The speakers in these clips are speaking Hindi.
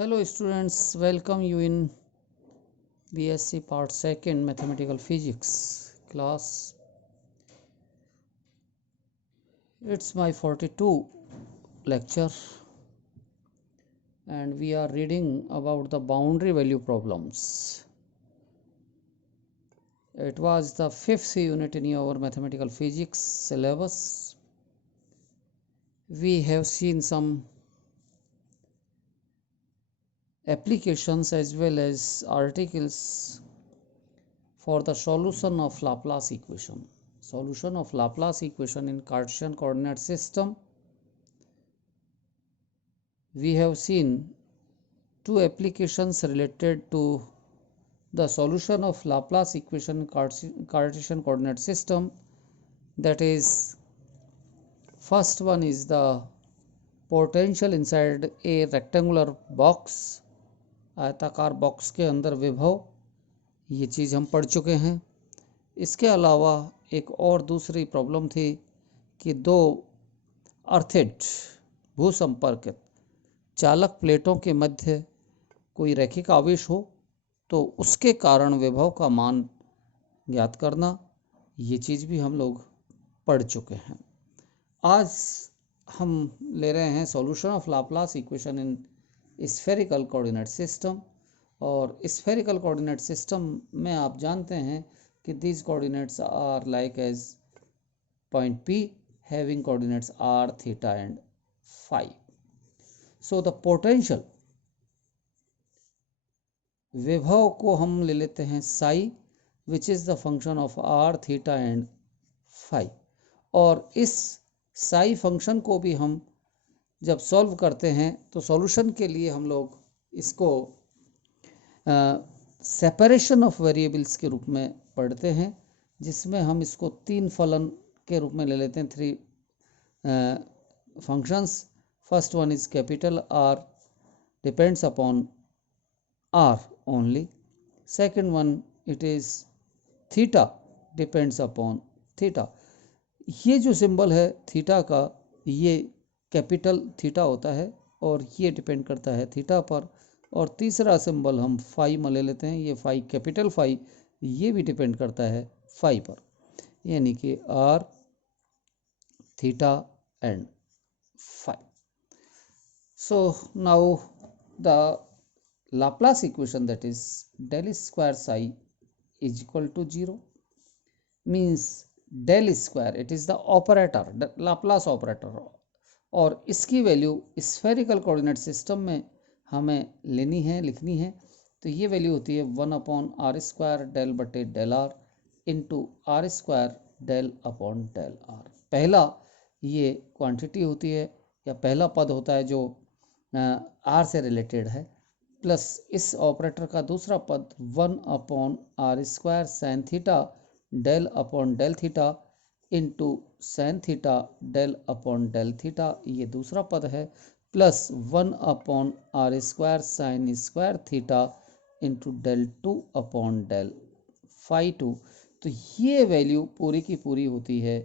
Hello students, welcome you in BSc Part 2nd Mathematical Physics class. It's my 42 lecture and we are reading about the boundary value problems. It was the 5th unit in your mathematical physics syllabus. We have seen some applications as well as articles for the solution of Laplace equation. Solution of Laplace equation in Cartesian coordinate system. We have seen two applications related to the solution of Laplace equation in Cartesian coordinate system. That is, first one is the potential inside a rectangular box, आयताकार बॉक्स के अंदर विभव, ये चीज़ हम पढ़ चुके हैं। इसके अलावा एक और दूसरी प्रॉब्लम थी कि दो अर्थिड भूसंपर्कित चालक प्लेटों के मध्य कोई रैखिक आवेश हो तो उसके कारण विभव का मान ज्ञात करना, ये चीज़ भी हम लोग पढ़ चुके हैं। आज हम ले रहे हैं solution of Laplace equation in spherical coordinate system. और स्फेरिकल कोऑर्डिनेट सिस्टम में आप जानते हैं कि these coordinates are like as point P having coordinates r, theta and phi. So the potential, विभव को हम ले लेते हैं psi which is the function of r, theta and phi. और इस psi फंक्शन को भी हम जब सॉल्व करते हैं तो सॉल्यूशन के लिए हम लोग इसको सेपरेशन ऑफ वेरिएबल्स के रूप में पढ़ते हैं, जिसमें हम इसको तीन फलन के रूप में ले लेते हैं, three functions. First one is capital R depends upon R only. Second one it is theta depends upon theta. ये जो सिंबल है थीटा का, ये कैपिटल थीटा होता है और ये डिपेंड करता है थीटा पर। और तीसरा सिंबल हम फाई में ले लेते हैं, ये फाई कैपिटल फाई, ये भी डिपेंड करता है फाई पर, यानी कि R, theta and phi. So now the Laplace equation that is del square psi is equal to 0 means del square it is the operator, Laplace operator, और इसकी वैल्यू स्फेरिकल कोऑर्डिनेट सिस्टम में हमें लेनी है, लिखनी है। तो ये वैल्यू होती है 1/r² डेल बटे del R into r² del upon del R. पहला ये क्वांटिटी होती है या पहला पद होता है जो r से रिलेटेड है, प्लस इस ऑपरेटर का दूसरा पद 1/r² sine theta del upon del theta into sine theta del upon del theta, ये दूसरा पद है, plus 1/r² sine square theta into del 2 upon del phi 2। तो ये वैल्यू पूरी की पूरी होती है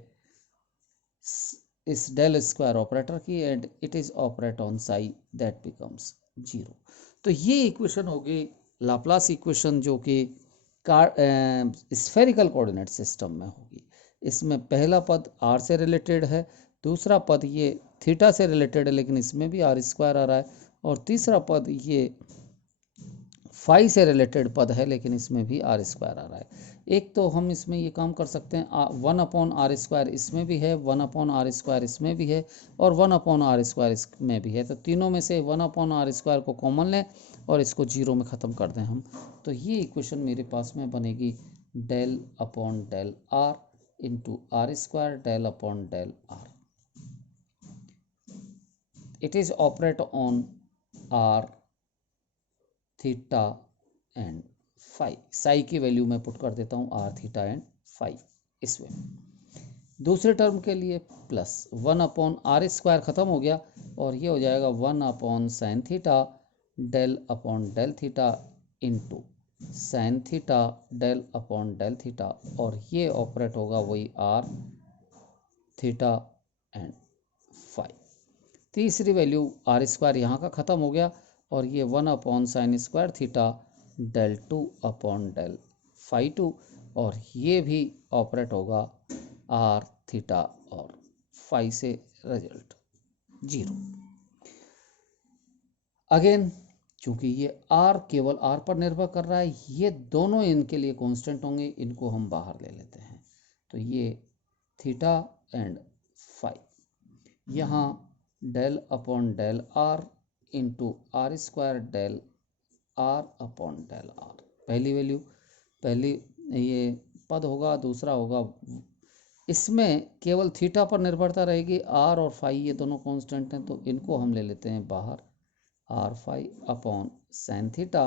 इस डेल स्क्वायर ऑपरेटर की, and it is operate on Sai that becomes 0। तो ये इक्वेशन होगी लाप्लास इक्वेशन जो कि स्फेरिकल कोऑर्डिनेट सिस्टम में होगी। इसमें पहला पद r से रिलेटेड है, दूसरा पद ये थीटा से रिलेटेड है लेकिन इसमें भी r² आ रहा है, और तीसरा पद ये फाई से रिलेटेड पद है लेकिन इसमें भी r² आ रहा है। एक तो हम इसमें ये काम कर सकते हैं, 1/r² इसमें भी है, 1/r² इसमें भी है और 1/r² इसमें भी है। तो तीनों में से 1/r² को कॉमन लें और इसको 0 में ख़त्म कर दें हम, तो ये इक्वेशन मेरे पास में बनेगी del upon del R into r² del upon del R. It is operate on R, theta and phi. Psi की वैल्यू मैं पुट कर देता हूँ आर, थीटा एंड फाई इस वे। दूसरे टर्म के लिए प्लस 1/r² ख़त्म हो गया और ये हो जाएगा 1/ sine theta del upon del theta into sine theta del upon del theta, और ये ऑपरेट होगा वही आर, थीटा एंड फाई। तीसरी वैल्यू r² यहाँ का ख़त्म हो गया और ये 1 upon sine square theta del 2 upon del phi 2, और ये भी ऑपरेट होगा आर थीटा और फाई से, रिजल्ट 0। अगेन क्योंकि ये आर केवल आर पर निर्भर कर रहा है, ये दोनों इनके लिए कांस्टेंट होंगे, इनको हम बाहर ले लेते हैं। तो ये थीटा एंड फाई, यहाँ del upon del R into R square del are upon del R, पहली वैल्यू, पहली ये पद होगा, दूसरा होगा, इसमें केवल थीटा पर निर्भरता रहेगी, आर और फाई ये दोनों कांस्टेंट हैं, तो इनको हम ले लेते हैं बाहर, R phi upon sine theta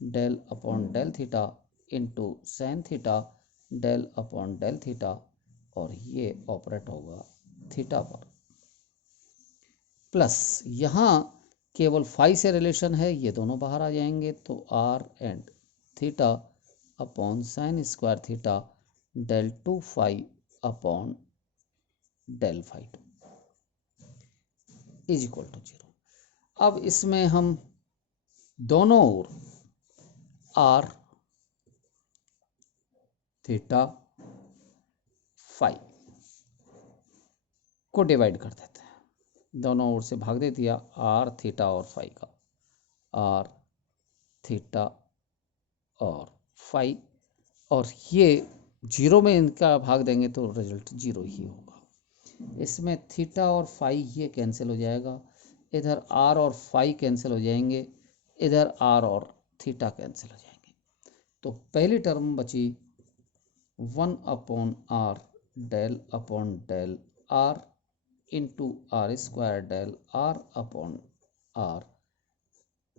del upon del theta into sine theta del upon del theta, और ये ऑपरेट होगा थीटा पर, प्लस यहाँ केवल फाई से रिलेशन है, ये दोनों बाहर आ जाएंगे, तो R and theta upon sine square theta del 2 phi upon del phi 2 is equal to 0। अब इसमें हम दोनों ओर आर थीटा फाई को डिवाइड कर देते हैं, दोनों ओर से भाग दे दिया, आर थीटा और फाई का, आर थीटा और फाई, और ये 0 में इनका भाग देंगे तो रिजल्ट 0 ही होगा। इसमें थीटा और फाई ये कैंसिल हो जाएगा, इधर आर और फाई कैंसिल हो जाएंगे, इधर आर और थीटा कैंसिल हो जाएंगे, तो पहली टर्म बची 1 upon R del upon del R into R square del are upon R,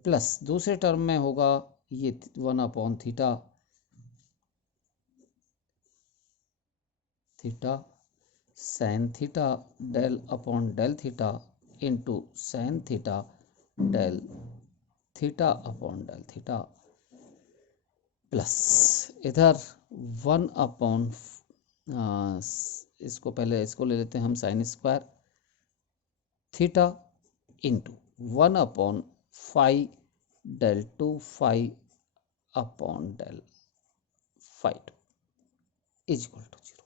plus दूसरे टर्म में होगा ये 1 upon theta theta sine theta del upon del theta into sine theta del theta upon del theta, plus इधर 1 अपॉन, इसको पहले इसको ले लेते हैं हम, sine square theta into 1 upon phi del 2 phi upon del phi 2 is equal to 0।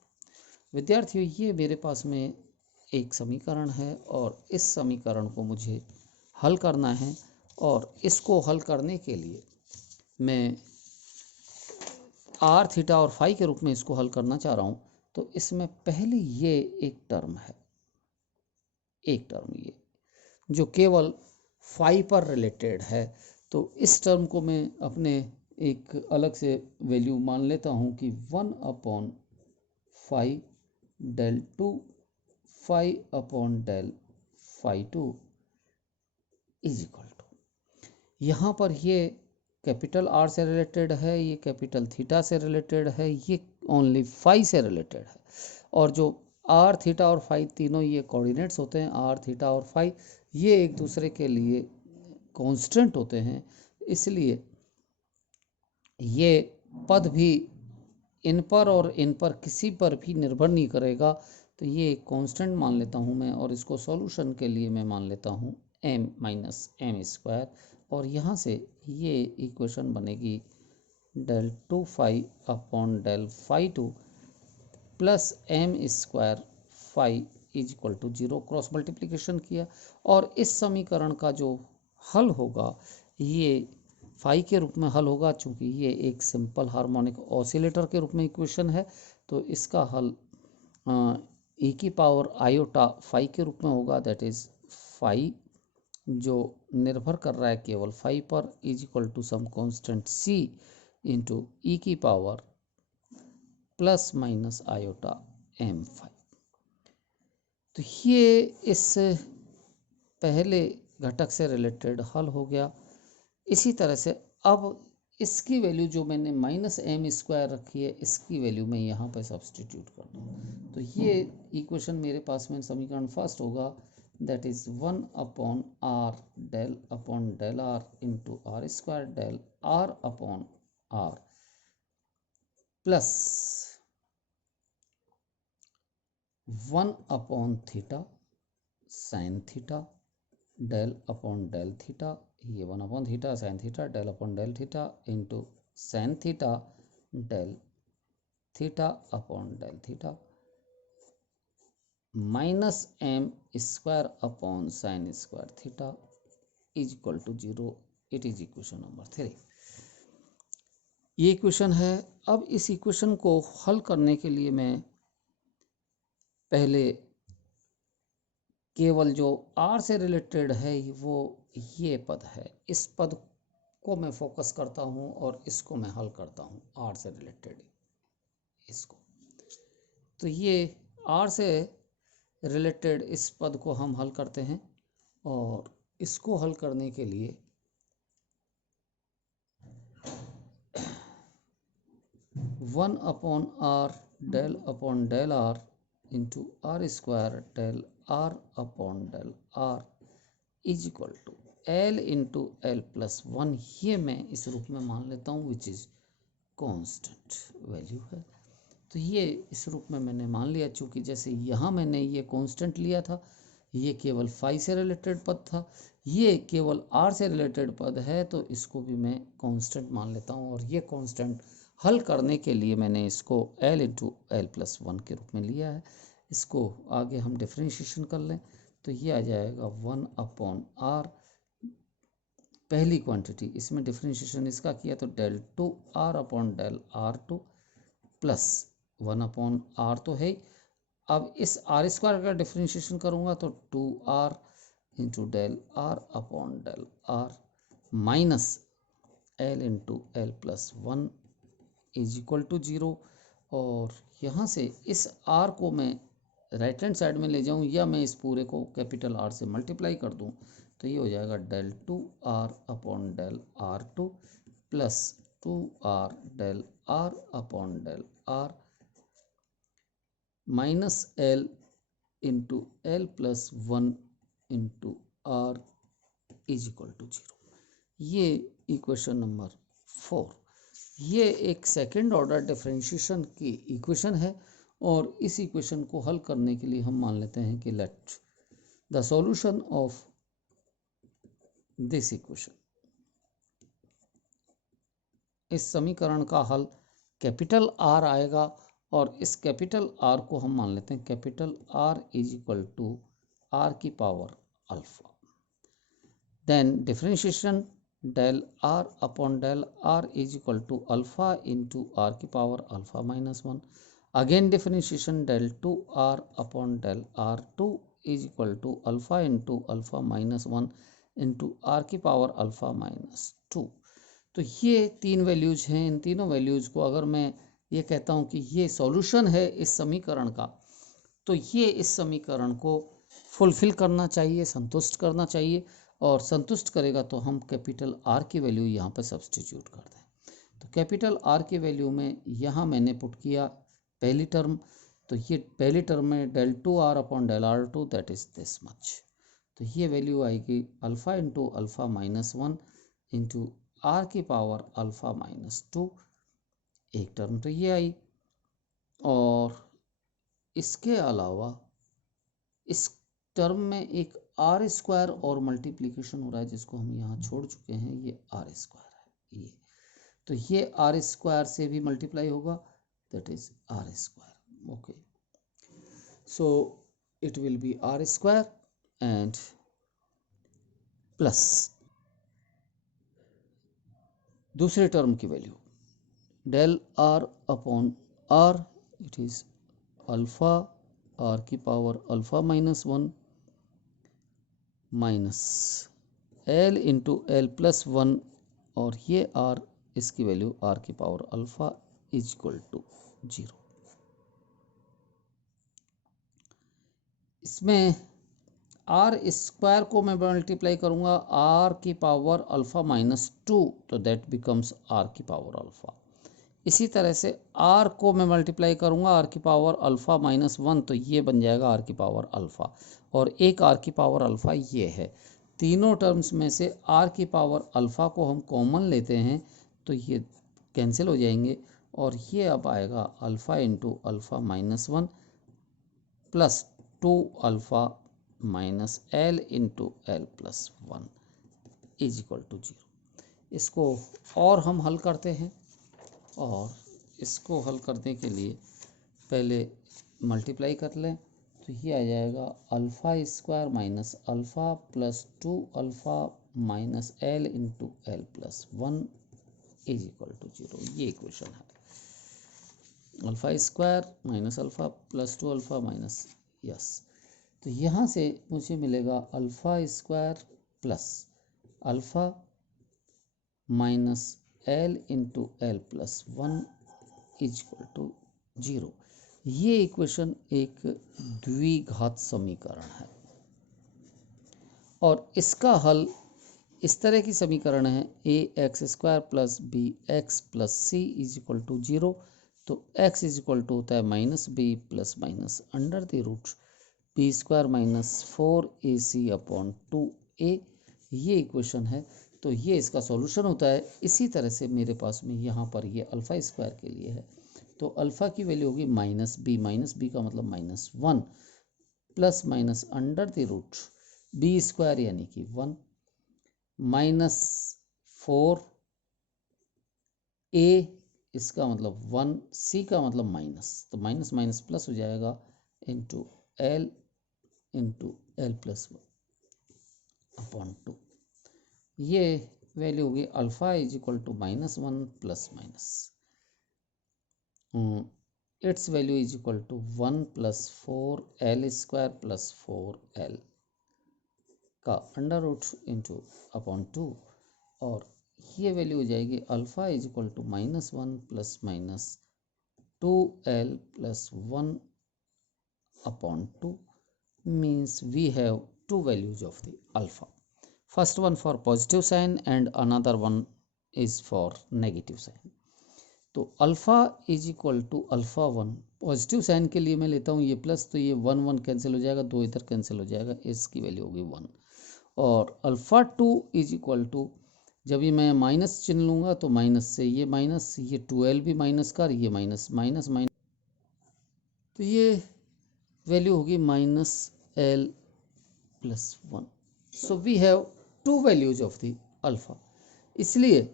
विद्यार्थियों, ये मेरे पास में एक समीकरण है, और इस समीकरण को मुझे हल करना है, और इसको हल करने के लिए मैं आर थीटा और फाई के रूप में इसको हल करना चाह रहा हूँ। तो इसमें पहली ये एक टर्म है, एक टर्म ये जो केवल फाई पर रिलेटेड है, तो इस टर्म को मैं अपने एक अलग से वैल्यू मान लेता हूँ कि 1 upon phi del 2 phi upon del phi 2 is equal to, यहाँ पर ये कैपिटल आर से रिलेटेड है, ये कैपिटल थीटा से रिलेटेड है, ये ओनली फाई से रिलेटेड है, और जो आर थीटा और फाई तीनों ये कोऑर्डिनेट्स होते हैं, आर थीटा और फाई ये एक दूसरे के लिए कांस्टेंट होते हैं, इसलिए ये पद भी इन पर और इन पर किसी पर भी निर्भर नहीं करेगा, तो ये कांस्टेंट मान लेता हूँ मैं, और इसको सॉल्यूशन के लिए मैं मान लेता हूँ m माइनस एम स्क्वायर, और यहाँ से ये इक्वेशन बनेगी del 2 phi upon del phi 2 plus M square phi is equal to 0, cross multiplication किया, और इस समीकरण का जो हल होगा ये फाई के रूप में हल होगा, चूंकि ये एक सिंपल हार्मोनिक ऑसिलेटर के रूप में इक्वेशन है, तो इसका हल e की पावर आयोटा फाई के रूप में होगा, दैट इज फाई जो निर्भर कर रहा है केवल फाई पर, is equal to some constant c into e की power plus minus iota M phi. तो ये इस पहले घटक से रिलेटेड हल हो गया। इसी तरह से अब इसकी वैल्यू जो मैंने माइनस एम स्क्वायर रखी है, इसकी वैल्यू मैं यहाँ पर सब्सटीट्यूट कर दूँ, तो ये इक्वेशन मेरे पास में समीकरण फर्स्ट होगा, that is 1 upon R del R into R square del are upon R plus 1 upon theta sine theta del upon del theta ये 1 upon theta sine theta del upon del theta into sine theta del theta upon del theta minus M square upon sine square theta is equal to 0। It is equation number 3। ये इक्वेशन है। अब इस इक्वेशन को हल करने के लिए मैं पहले केवल जो r से रिलेटेड है वो ये पद है, इस पद को मैं फोकस करता हूँ और इसको मैं हल करता हूँ r से रिलेटेड इसको। तो ये r से रिलेटेड इस पद को हम हल करते हैं और इसको हल करने के लिए one upon R del R into R square del are upon del R is equal to L into L plus 1। ये मैं इस रूप में मान लेता हूँ विच इज़ कांस्टेंट वैल्यू है। तो ये इस रूप में मैंने मान लिया, चूँकि जैसे यहाँ मैंने ये कांस्टेंट लिया था, ये केवल फाई से रिलेटेड पद था, ये केवल आर से रिलेटेड पद है, तो इसको भी मैं कांस्टेंट मान लेता हूँ। और ये कांस्टेंट हल करने के लिए मैंने इसको एल इंटू एल प्लस 1 के रूप में लिया है। इसको आगे हम डिफ्रेंशिएशन कर लें तो ये आ जाएगा 1 अपॉन आर, पहली क्वांटिटी, इसमें डिफ्रेंशिएशन इसका किया तो del two R upon del R two plus 1 upon R तो है। अब इस आर स्क्वायर का डिफ्रेंशिएशन करूँगा तो 2r into del are upon del R minus L into L plus 1 is equal to 0। और यहाँ से इस r को मैं राइट हैंड साइड में ले जाऊँ या मैं इस पूरे को कैपिटल R से मल्टीप्लाई कर दूँ तो ये हो जाएगा del 2r upon del R two plus 2r del r upon del r minus L into L plus 1 into R is equal to 0। ये इक्वेशन नंबर 4। ये एक सेकेंड ऑर्डर डिफरेंशिएशन की इक्वेशन है और इस इक्वेशन को हल करने के लिए हम मान लेते हैं कि let the solution of this equation, इस समीकरण का हल कैपिटल R आएगा और इस कैपिटल R को हम मान लेते हैं capital R is equal to R की power alpha. Then differentiation del R upon del R is equal to alpha into R की power alpha minus 1। Again differentiation del two R upon del R two is equal to alpha into alpha minus 1 into R की पावर अल्फा माइनस 2। तो ये तीन वैल्यूज हैं। इन तीनों वैल्यूज को अगर मैं ये कहता हूँ कि ये सॉल्यूशन है इस समीकरण का, तो ये इस समीकरण को फुलफिल करना चाहिए, संतुष्ट करना चाहिए। और संतुष्ट करेगा तो हम कैपिटल R की वैल्यू यहाँ पर सब्सटीट्यूट कर दें। तो कैपिटल R की वैल्यू में यहाँ मैंने पुट किया पहली टर्म, तो ये पहली टर्म में del two R upon del R two that is this much. तो ये वैल्यू आएगी alpha into alpha minus 1 into R की पावर अल्फ़ा माइनस 2। एक टर्म तो ये आई और इसके अलावा इस टर्म में एक आर स्क्वायर और मल्टीप्लिकेशन हो रहा है जिसको हम यहाँ छोड़ चुके हैं, ये आर स्क्वायर है ये। तो ये आर स्क्वायर से भी मल्टीप्लाई होगा, that is r square. Okay, so it will be r square and plus दूसरे टर्म की value del are upon r, it is alpha r की power alpha minus 1 minus L into L plus 1 और ये आर, इसकी वैल्यू आर की power alpha is equal to 0। इसमें आर स्क्वायर को मैं मल्टीप्लाई करूंगा आर की पावर अल्फा माइनस 2 तो दैट बिकम्स आर की पावर अल्फा। इसी तरह से आर को मैं मल्टीप्लाई करूंगा आर की पावर अल्फा माइनस 1 तो ये बन जाएगा आर की पावर अल्फा और एक आर की पावर अल्फा ये है। तीनों टर्म्स में से आर की पावर अल्फा को हम कॉमन लेते हैं तो ये कैंसिल हो जाएंगे और ये अब आएगा alpha into alpha minus 1 plus 2 alpha minus L into L plus 1 is equal to 0। इसको और हम हल करते हैं, और इसको हल करने के लिए पहले मल्टीप्लाई कर लें, तो ये आ जाएगा alpha square minus alpha plus 2 alpha minus L into L plus 1 is equal to 0। ये इक्वेशन है, alpha square minus alpha plus 2 alpha minus, yes. तो यहाँ से मुझे मिलेगा alpha square plus alpha minus L into L plus 1 is equal to 0। ये इक्वेशन एक द्विघात समीकरण है, और इसका हल इस तरह की समीकरण है a x square plus b x plus c is equal to 0। तो x इज इक्वल टू होता है minus b plus minus under the root B square minus 4ac upon 2a। ये इक्वेशन है, तो ये इसका सॉल्यूशन होता है। इसी तरह से मेरे पास में यहाँ पर ये अल्फ़ा स्क्वायर के लिए है, तो अल्फ़ा की वैल्यू होगी माइनस बी का मतलब -1 plus minus under the root B square यानी कि 1 माइनस 4 ए, इसका मतलब 1, सी का मतलब माइनस, तो माइनस माइनस प्लस हो जाएगा इंटू एल प्लस 1 अपॉन 2। ये वैल्यू होगी alpha is equal to -1 plus minus its value is equal to 1 plus 4l square plus 4l का अंडर रूट इंटू अपॉन 2, और ये वैल्यू हो जाएगी alpha is equal to -1 plus minus 2l plus 1 upon 2 means we have two values of the alpha. First one for positive sign and another one is for negative sign. तो alpha is equal to alpha 1, positive sign के लिए मैं लेता हूँ ये प्लस, तो ये 1 1 कैंसिल हो जाएगा, 2 इधर कैंसिल हो जाएगा, इसकी वैल्यू होगी 1। और अल्फ़ा 2 इज इक्वल टू, जब ये मैं माइनस चिन्ह लूँगा तो माइनस से ये माइनस, ये 2l भी माइनस का, ये माइनस माइनस माइनस, तो ये वैल्यू होगी -l plus 1। So we have two values of the alpha. इसलिए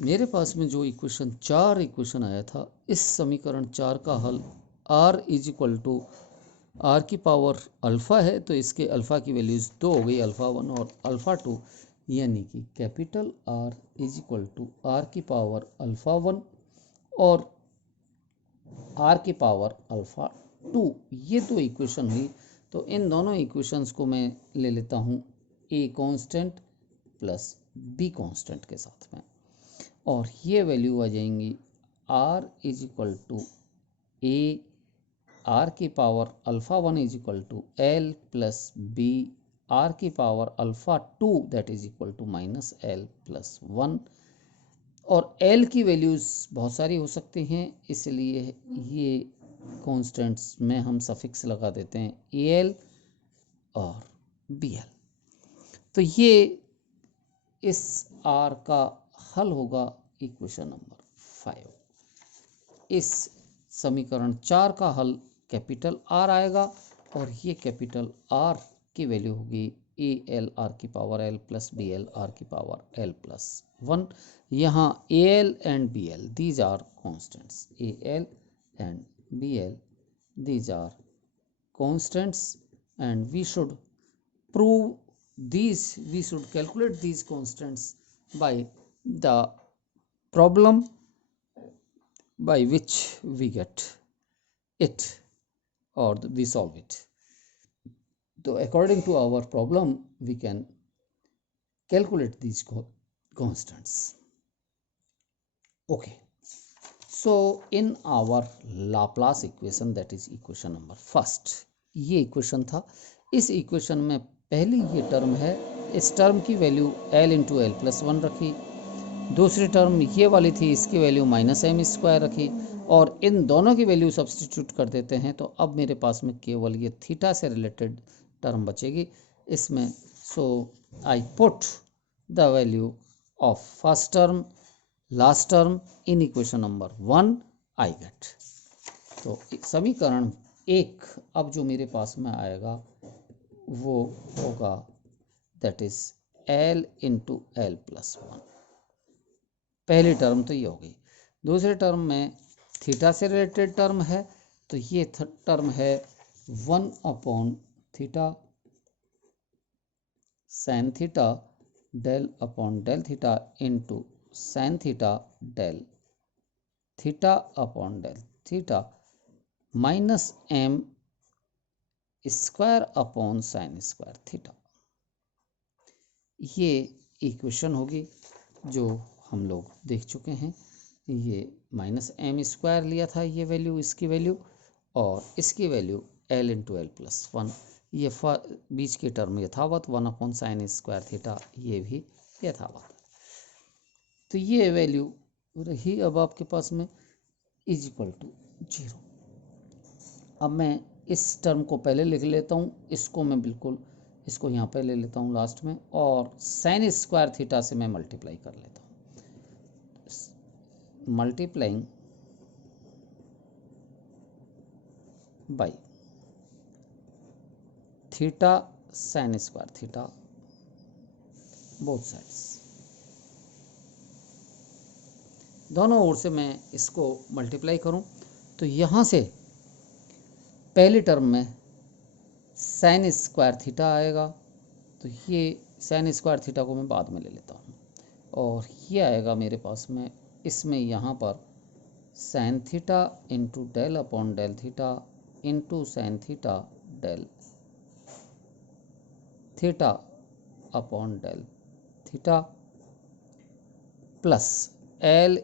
मेरे पास में जो इक्वेशन 4 इक्वेशन आया था, इस समीकरण 4 का हल r is equal to R की पावर अल्फ़ा है, तो इसके अल्फ़ा की वैल्यूज़ 2 हो गई, अल्फ़ा 1 और अल्फ़ा 2, यानी कि capital R is equal to R की पावर अल्फ़ा 1 और आर की पावर अल्फ़ा 2। ये दो इक्वेशन हुई। तो इन दोनों इक्वेशंस को मैं ले लेता हूँ a constant plus b constant के साथ में, और ये वैल्यू आ जाएंगी r is equal to a r की power alpha 1 is equal to l plus b r की power alpha 2 that is equal to minus L plus 1। और एल की वैल्यूज़ बहुत सारी हो सकती हैं, इसलिए ये कॉन्स्टेंट्स में हम सफिक्स लगा देते हैं ए एल और बी एल। तो ये इस आर का हल होगा इक्वेशन नंबर 5। इस समीकरण 4 का हल कैपिटल आर आएगा, और ये कैपिटल आर की वैल्यू होगी ए एल आर की power L plus B L R की पावर एल प्लस 1। यहाँ A L and B L these are constants, A L and B L these are constants, and we should calculate these constants by the problem by which we get it or we solve it. So according to our problem we can calculate these constants. Okay, so in our Laplace equation, that is equation number first, ये इक्वेशन था। इस इक्वेशन में पहली ये टर्म है, इस टर्म की value l into L plus 1 रखी, दूसरी टर्म ये वाली थी, इसकी वैल्यू -m स्क्वायर रखी, और इन दोनों की वैल्यू सब्सटीट्यूट कर देते हैं, तो अब मेरे पास में केवल ये थीटा से रिलेटेड टर्म बचेगी इसमें। So I put the value of first term last term in equation number 1 I get. तो समीकरण 1 अब जो मेरे पास में आएगा वो होगा that is L into L plus one. पहली टर्म तो ये हो गई। दूसरे टर्म में थीटा से रिलेटेड टर्म है, तो ये टर्म है 1/थीटा sine theta del upon del theta into sine theta del theta upon del theta minus M square upon sine square theta. ये इक्वेशन होगी जो हम लोग देख चुके हैं। ये माइनस एम स्क्वायर लिया था, ये वैल्यू, इसकी वैल्यू, और इसकी value L into L plus one. ये बीच की टर्म यथावत 1/साइन स्क्वायर थीटा, ये भी यथावत। तो ये वैल्यू रही अब आपके पास में इज इक्वल टू 0। अब मैं इस टर्म को पहले लिख लेता हूँ, इसको मैं बिल्कुल इसको यहाँ पे ले लेता हूँ लास्ट में, और साइन स्क्वायर थीटा से मैं मल्टीप्लाई कर लेता हूँ। Multiplying by theta sine square theta both sides, दोनों ओर से मैं इसको मल्टीप्लाई करूं तो यहाँ से पहली टर्म में साइन स्क्वायर थीटा आएगा, तो ये साइन स्क्वायर थीटा को मैं बाद में ले लेता हूँ, और ये आएगा मेरे पास में, इसमें यहाँ पर sine theta into del upon del theta into sine theta del theta upon del theta plus L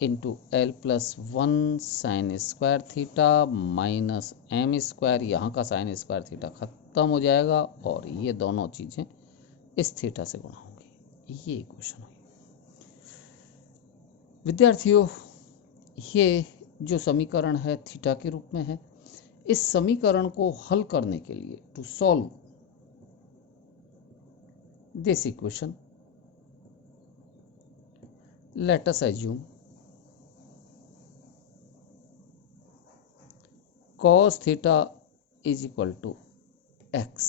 into L plus one sine square theta minus M square, यहाँ का साइन स्क्वायर थीटा खत्म हो जाएगा और ये दोनों चीज़ें इस थीटा से गुणा होंगी। ये इक्वेशन हुई। विद्यार्थियों, ये जो समीकरण है थीटा के रूप में है। इस समीकरण को हल करने के लिए, to solve this equation, let us assume cos theta is equal to x,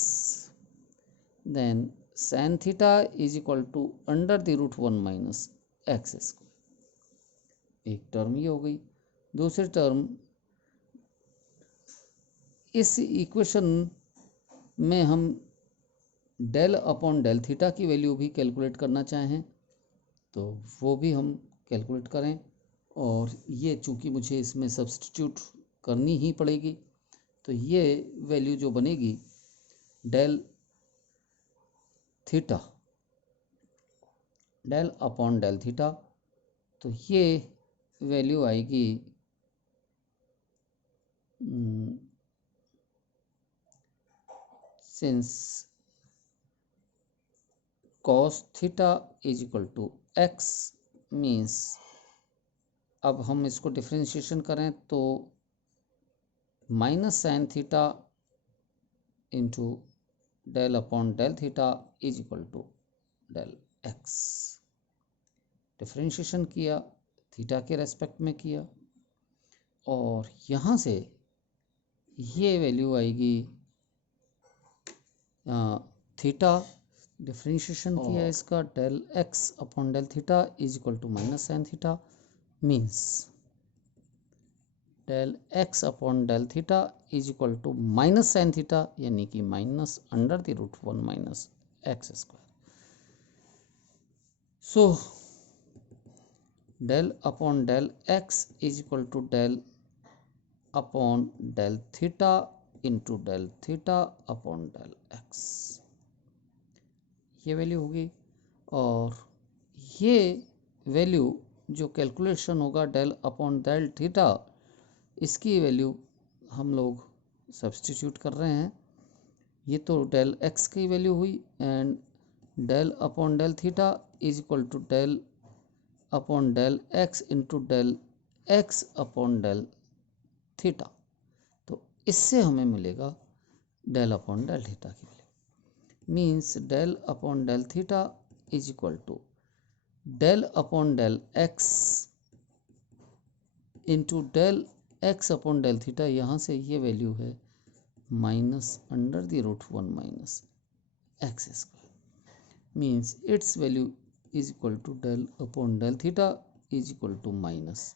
then sin theta is equal to under the root 1 minus x square। एक टर्म ये हो गई। दूसरी टर्म, इस इक्वेशन में हम डेल अपॉन डेल थीटा की वैल्यू भी कैलकुलेट करना चाहें तो वो भी हम कैलकुलेट करें, और ये चूँकि मुझे इसमें सब्स्टिट्यूट करनी ही पड़ेगी, तो ये वैल्यू जो बनेगी del theta del upon del theta, तो ये वैल्यू आएगी since cos theta is equal to X means, अब हम इसको डिफ्रेंशिएशन करें तो minus sine theta into del upon del theta is equal to del X. Differentiation किया, थीटा के रेस्पेक्ट में किया, और यहाँ से ये वैल्यू आएगी थीटा, डिफ्रेंशिएशन किया इसका, del X upon del theta is equal to minus sine theta, means del X upon del theta is equal to minus sine theta, यानी कि minus under the root 1 minus x square. So del upon del X is equal to del upon del theta into del theta upon del X, ये वैल्यू होगी। और ये वैल्यू जो कैलकुलेशन होगा डेल अपॉन डेल थीटा, इसकी वैल्यू हम लोग सब्स्टिट्यूट कर रहे हैं। ये तो डेल एक्स की वैल्यू हुई, and del upon del theta is equal to del upon del x into del X upon del theta, तो इससे हमें मिलेगा डेल अपॉन डेल थीटा की value, means del upon del theta is equal to del upon del x into del X upon del theta, यहाँ से ये वैल्यू है minus under the root 1 minus x square. means its value is equal to del upon del theta is equal to minus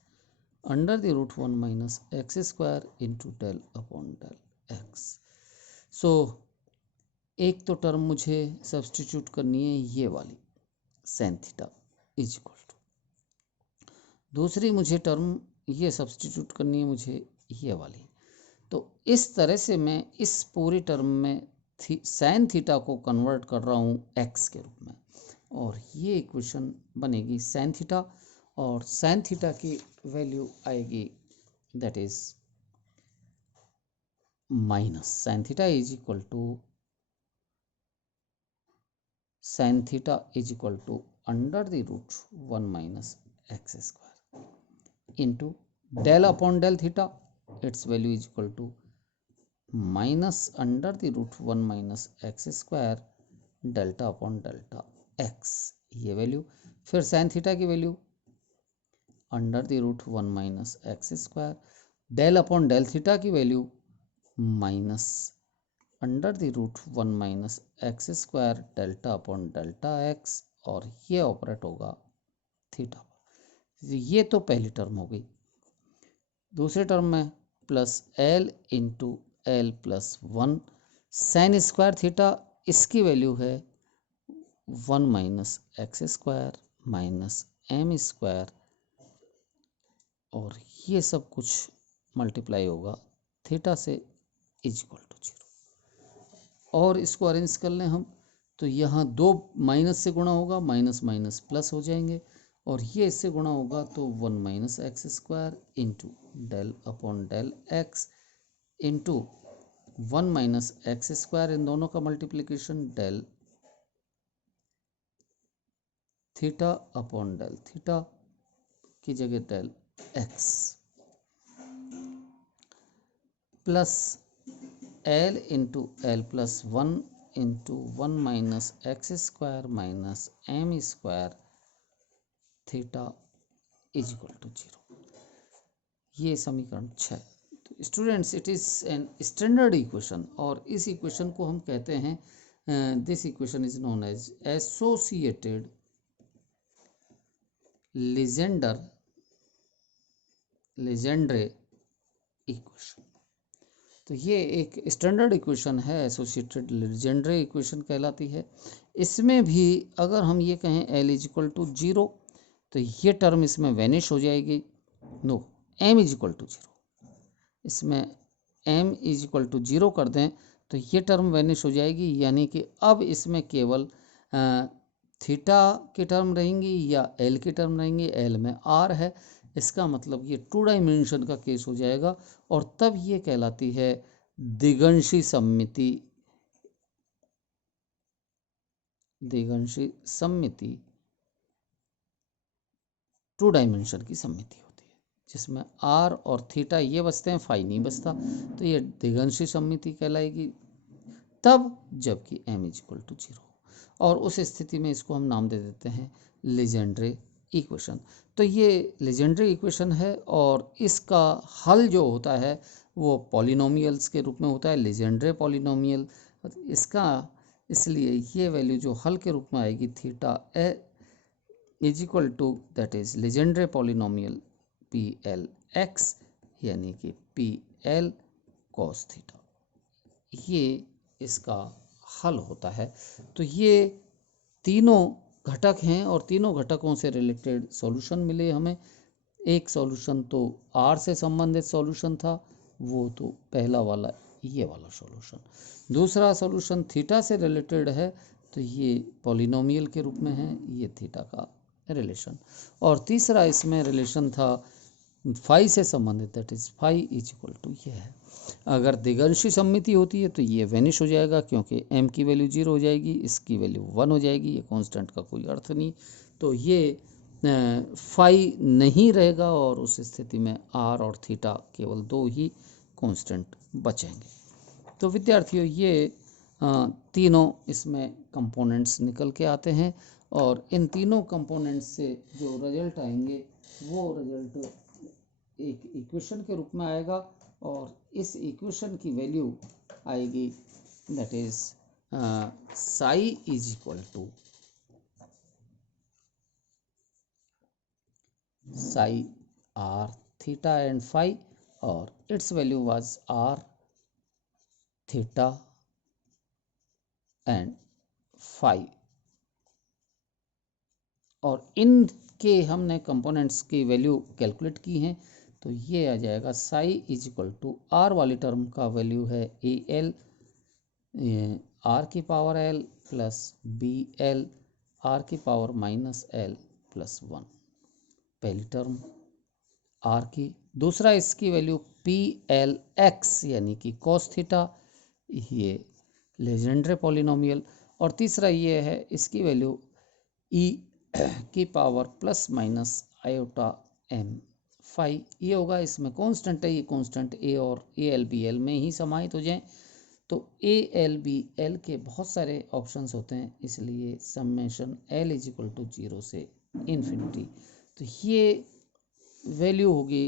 under the root 1 minus x square into del upon del x. सो एक तो टर्म मुझे सब्सटीट्यूट करनी है ये वाली sin theta is equal to, दूसरी मुझे टर्म ये सब्सटीट्यूट करनी है मुझे ये वाली। तो इस तरह से मैं इस पूरी टर्म में साइन थीटा को कन्वर्ट कर रहा हूँ x के रूप में, और ये इक्वेशन बनेगी साइन थीटा, और साइन थीटा की वैल्यू आएगी that is minus sine theta is equal to sine theta is equal to under the root 1 minus x square into del upon del theta, its value is equal to minus under the root 1 minus x square delta upon delta X, ये वैल्यू। फिर साइन थीटा की value under the root 1 minus x square, del upon del theta की value minus under the root 1 minus x square delta upon delta X, और ये ऑपरेट होगा थीटा पर। ये तो पहली टर्म हो गई। दूसरी टर्म में plus L into L plus 1 sine square theta, इसकी वैल्यू है 1 minus x square minus M square, और ये सब कुछ मल्टीप्लाई होगा थीटा से इज इक्वल टू 0। और इसको अरेंज कर लें हम, तो यहाँ दो माइनस से गुणा होगा, माइनस माइनस प्लस हो जाएंगे, और ये इससे गुणा होगा तो 1 minus x square into del upon del x into 1 minus x square, इन दोनों का multiplication del theta upon del theta की जगह del x plus L into L plus 1 into 1 minus x square minus M square theta is equal to 0। ये समीकरण 6। तो students, it is an standard equation, और इस इक्वेशन को हम कहते हैं this equation is known as associated Legendre equation. तो ये एक स्टैंडर्ड इक्वेशन है, एसोसिएटेड लीजेंड्रे इक्वेशन कहलाती है। इसमें भी अगर हम ये कहें एल इज इक्वल टू 0, तो ये टर्म इसमें वैनिश हो जाएगी। No, M is equal to 0, इसमें एम इज इक्वल टू 0 कर दें तो ये टर्म वैनिश हो जाएगी, यानी कि अब इसमें केवल थीटा की टर्म रहेंगी या एल की टर्म रहेंगी। एल में आर है, इसका मतलब ये 2 डायमेंशन का केस हो जाएगा, और तब ये कहलाती है दिगंशी सममिति। दिगंशी सममिति 2 डायमेंशन की सममिति होती है, जिसमें आर और थीटा ये बचते हैं, फाई नहीं बचता, तो ये दिगंशी सममिति कहलाएगी तब जबकि एम इज इक्वल टू 0, और उस स्थिति में इसको हम नाम दे देते हैं लीजेंड्रे इक्वेशन। तो ये लीजेंड्रे इक्वेशन है, और इसका हल जो होता है वो पॉलिनोमियल्स के रूप में होता है, लीजेंड्रे पॉलिनोमियल। इसका इसलिए ये वैल्यू जो हल के रूप में आएगी theta A is equal to that is Legendre polynomial P L X, यानी कि पी एल कॉस थीटा, ये इसका हल होता है। तो ये तीनों घटक हैं, और तीनों घटकों से रिलेटेड सॉल्यूशन मिले हमें। एक सॉल्यूशन तो आर से संबंधित सॉल्यूशन था, वो तो पहला वाला ये वाला सॉल्यूशन। दूसरा सॉल्यूशन थीटा से रिलेटेड है, तो ये पॉलिनोमियल के रूप में है, ये थीटा का रिलेशन। और तीसरा इसमें रिलेशन था फाई से संबंधित, that is phi is equal to ये है। अगर दिगंशी सममिति होती है तो ये वैनिश हो जाएगा, क्योंकि m की वैल्यू 0 हो जाएगी, इसकी वैल्यू 1 हो जाएगी, ये कांस्टेंट का कोई अर्थ नहीं। तो ये फाई नहीं रहेगा, और उस स्थिति में r और थीटा केवल 2 ही कांस्टेंट बचेंगे। तो विद्यार्थियों, ये तीनों इसमें कंपोनेंट्स निकल के आते हैं, और इन तीनों कंपोनेंट्स से जो रिजल्ट आएंगे वो रिजल्ट एक इक्वेशन के रूप में आएगा, और इस इक्वेशन की वैल्यू आएगी that is psi is equal to psi r theta and phi, or its value was r theta and phi, और इनके हमने कंपोनेंट्स की वैल्यू कैलकुलेट की हैं। तो ये आ जाएगा psi is equal to R वाली टर्म का वैल्यू है ए एल आर की power L plus B L R की पावर माइनस एल प्लस 1, पहली टर्म आर की। दूसरा इसकी वैल्यू पी एल एक्स यानी कि कॉस थीटा, ये लेजेंड्रे पॉलिनोमियल। और तीसरा ये है इसकी वैल्यू ई की power plus minus iota M phi, ये होगा। इसमें कांस्टेंट है, ये कांस्टेंट ए और ए एल बी एल में ही समाहित हो जाएं। तो ए एल बी एल के बहुत सारे ऑप्शंस होते हैं, इसलिए summation L is equal to 0 से इन्फिनिटी। तो ये वैल्यू होगी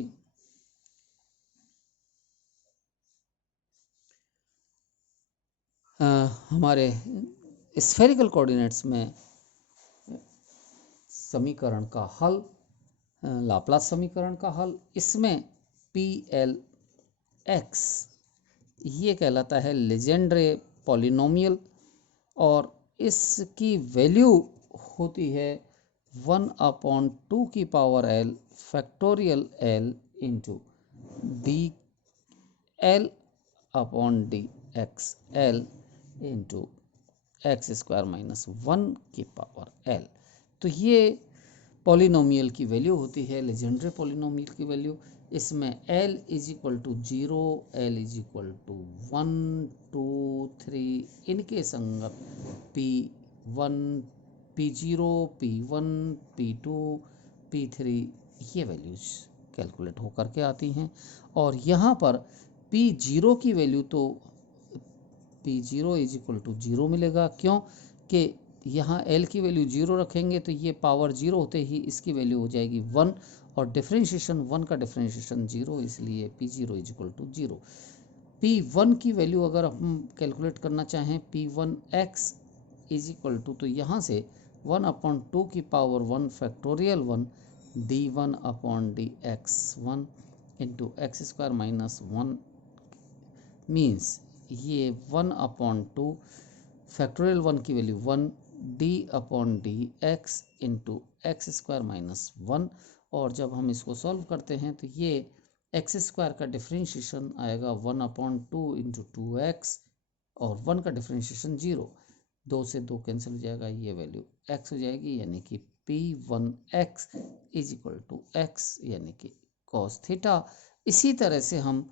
हमारे स्फेरिकल कोऑर्डिनेट्स में समीकरण का हल, लाप्लास समीकरण का हल। इसमें पी एल एक्स ये कहलाता है लेजेंड्रे पॉलिनोमियल, और इसकी वैल्यू होती है 1/2 की power L factorial L into D L upon D x L into x square minus 1 की पावर एल। तो ये पॉलिनोमियल की वैल्यू होती है, लेजेंड्रे पॉलिनोमियल की वैल्यू। इसमें l is equal to 0, l is equal to 1, 2, 3 इनके संगत P1, P0, P1, P2, P3 ये वैल्यूज कैलकुलेट होकर के आती हैं। और यहाँ पर P0 की वैल्यू तो P0 इज इक्वल टू 0 मिलेगा, क्यों कि यहाँ L की वैल्यू 0 रखेंगे तो ये पावर 0 होते ही इसकी वैल्यू हो जाएगी 1, और डिफरेंशिएशन 1 का डिफरेंशिएशन 0, इसलिए P0 is equal to 0। P1 की वैल्यू अगर हम कैलकुलेट करना चाहें P1x इज इक्वल टू, तो यहाँ से 1/2 की power 1 factorial 1 d1 upon D x 1 into x square minus 1 means ये 1/2 फैक्टोरियल 1 की value 1 D upon D x into x square minus 1। और जब हम इसको सॉल्व करते हैं तो ये एक्स स्क्वायर का डिफरेंशिएशन आएगा 1/2 इंटू 2x, और 1 का डिफरेंशिएशन 0, 2 से 2 कैंसिल हो जाएगा, ये वैल्यू x हो जाएगी, यानी कि P1x is equal to x यानी कि cos थीटा। इसी तरह से हम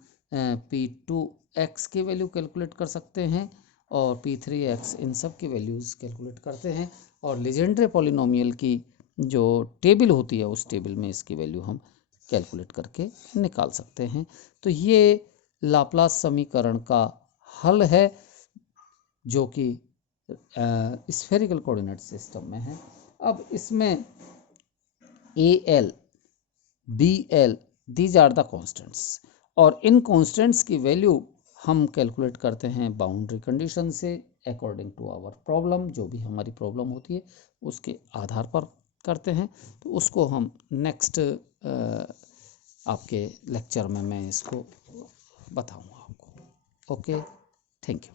P2x की वैल्यू कैलकुलेट कर सकते हैं, और P3x इन सब की वैल्यूज़ कैलकुलेट करते हैं, और लेजेंड्रे पॉलिनोमियल की जो टेबल होती है उस टेबल में इसकी वैल्यू हम कैलकुलेट करके निकाल सकते हैं। तो ये लाप्लास समीकरण का हल है जो कि स्फेरिकल कोऑर्डिनेट सिस्टम में है। अब इसमें AL, BL these are the constants, और इन कॉन्स्टेंट्स की वैल्यू हम कैलकुलेट करते हैं बाउंड्री कंडीशन से अकॉर्डिंग टू आवर प्रॉब्लम। जो भी हमारी प्रॉब्लम होती है उसके आधार पर करते हैं। तो उसको हम नेक्स्ट आपके लेक्चर में मैं इसको बताऊंगा आपको। Okay, thank you.